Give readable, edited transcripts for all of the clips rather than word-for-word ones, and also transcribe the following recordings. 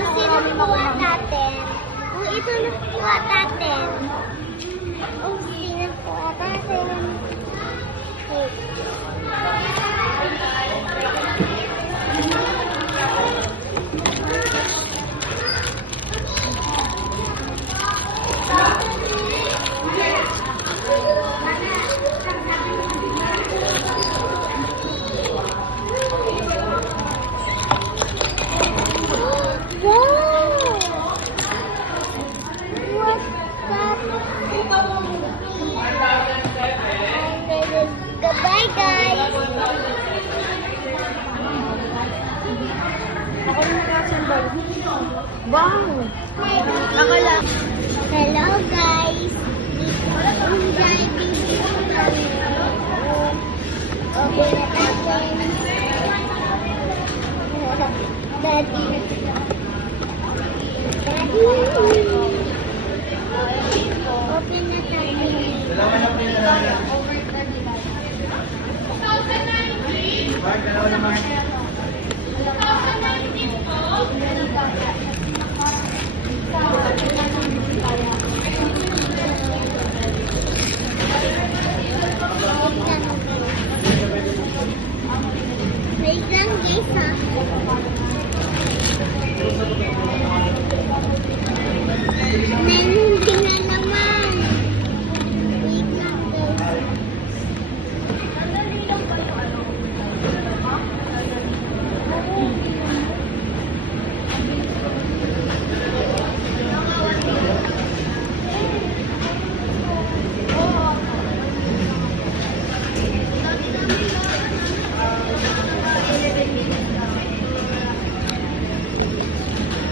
sino kuha natin? Kung ito na kuha natin. Kung sino kuha natin. Goodbye, guys. Ako na nakasambal. Wow! Nakala. Hello, guys. Okay na natin. Daddy. Open na tayo. Wait lang, guys, ha? Nahihindi na naman. Wait lang, guys.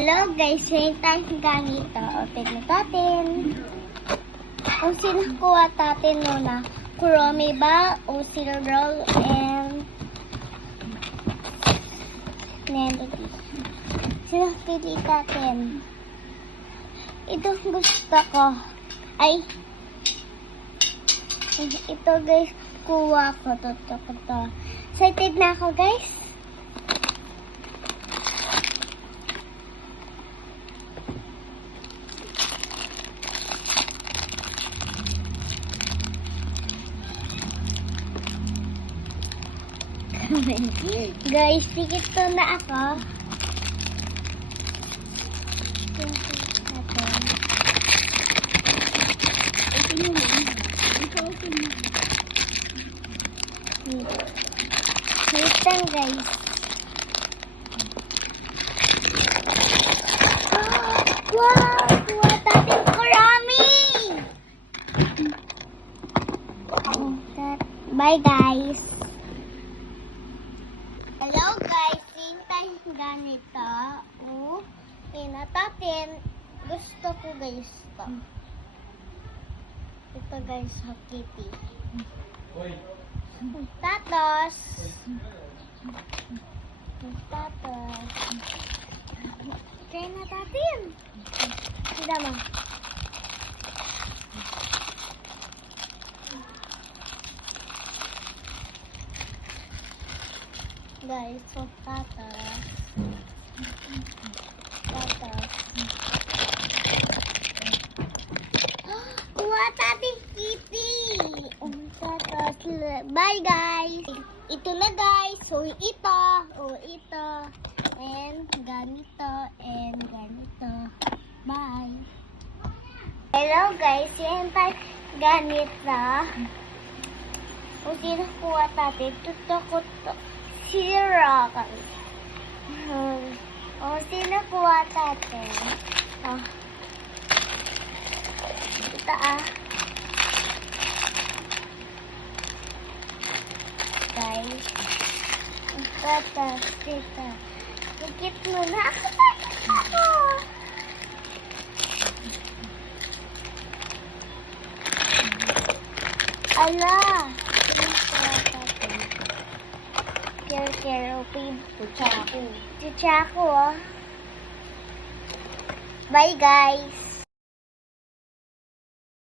Hello guys, ngayon tayo ganito. O, tignan natin. Kung sino kuha natin muna. Kuromi ba o cereal and melody. Sino pili natin? Ito gusto ko. Ay. Ito guys, kuha ko. Ito. Excited na ako guys. Guys, sikit to na ako. Wait lang, guys. Wow! Kuha natin karami! Bye, guys. Hello guys, hintay ganito. Tinatatin. Gusto ko guys to. Ito guys, Kitty. Tatos. Try na tatin. Sila mo. Guys, so tatas. Kuha natin Kitty. Tatas. Bye guys. Ito na guys. So ito. And ganito. Bye. Hello guys. Yan tayo ganito. Kung sino kuha natin. Tutok. Hero. Sino kuha natin? Ito guys. Ito. Sikit mo na. Ako. Ala. Care, Chuchaku. Bye guys.